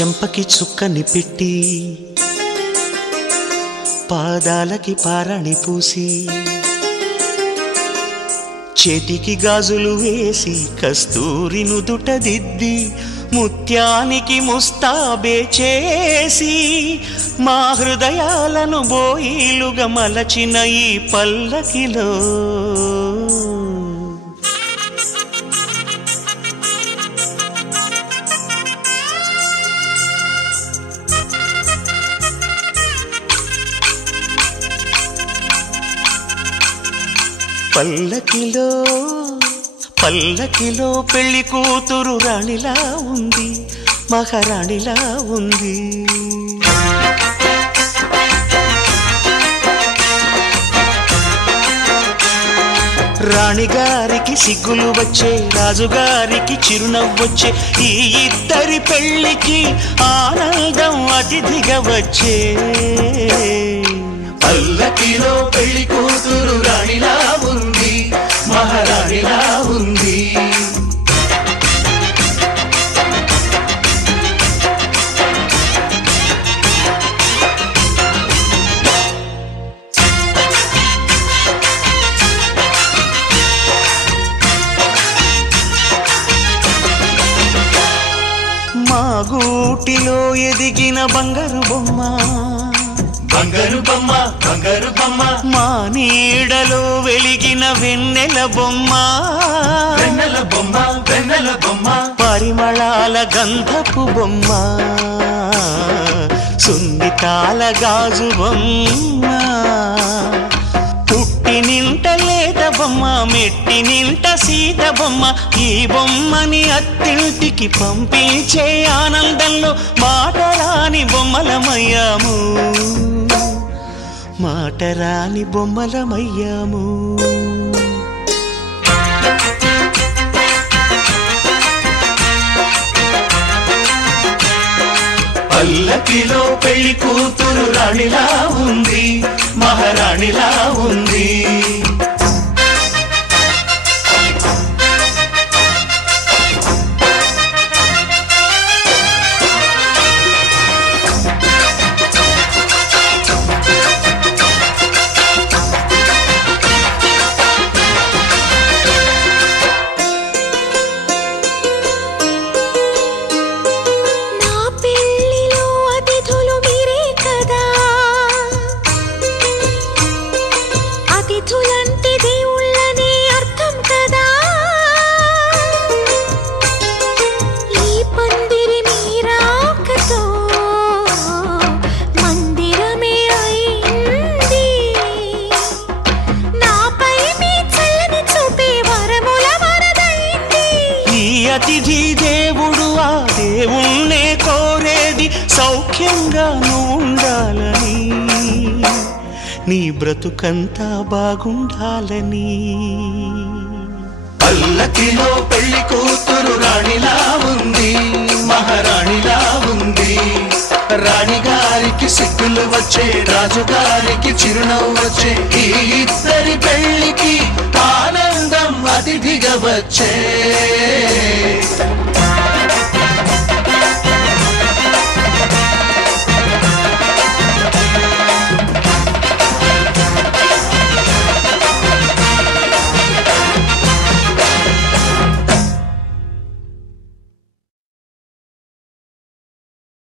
చెంపకి చుక్కని పెట్టి పాదాలకి పారాణి పూసి చేతికి గాజులు వేసి కస్తూరి నుదుట దిద్ది ముత్యానికి ముస్తాబే చేసి మా హృదయాలను బోయిలుగా మలచిన ఈ పల్లకిలో పల్లకిలో పల్లకిలో పెళ్లి కూతురు రాణిలా ఉంది, మహారాణిలా ఉంది. రాణిగారికి సిగ్గులు వచ్చే, రాజుగారికి చిరునవ్వొచ్చే, ఈ ఇద్దరి పెళ్లికి ఆనందం అతిథిగా వచ్చే. పల్లకిలో పెళ్లి కూతురు రాణిలా ఉంది, మహారాణిలా ఉంది. మా గూటిలో ఎదిగిన బంగారు బొమ్మ, బంగారు బొమ్మ, బంగారు బొమ్మ. మా నీడలో వెలిగిన వెన్నెల బొమ్మ, వెన్నెల బొమ్మ, వెన్నెల బొమ్మ. పరిమళాల గంధపు బొమ్మ, సున్నితాల గాజు బొమ్మ. పుట్టి నింట లేత బొమ్మ, మెట్టి నింట సీత బొమ్మ. ఈ బొమ్మని అత్తింటికి పంపించే ఆనందంలో మాటరాని బొమ్మలమయ్యాము, మాటరాని బొమ్మలమయ్యాము. పల్లకిలో పెళ్లి కూతురు రాణిలా ఉంది, మహారాణిలా ఉంది. అతిథి దేవుడు ఆ దేవుణ్ణే కోరేది సౌఖ్యంగా నువ్వు ఉండాలని, నీ బ్రతుకంతా బాగుండాలని. పల్లకిలో పెళ్లి కూతురు రాణిలా ఉంది, మహారాణిలా ఉంది. రాణిగారికి సిగ్గులు వచ్చే, రాజుగారికి చిరునవ్వు వచ్చే, ఈ ఇద్దరి పెళ్లికి ఆనందం అతిథిగా వచ్చే.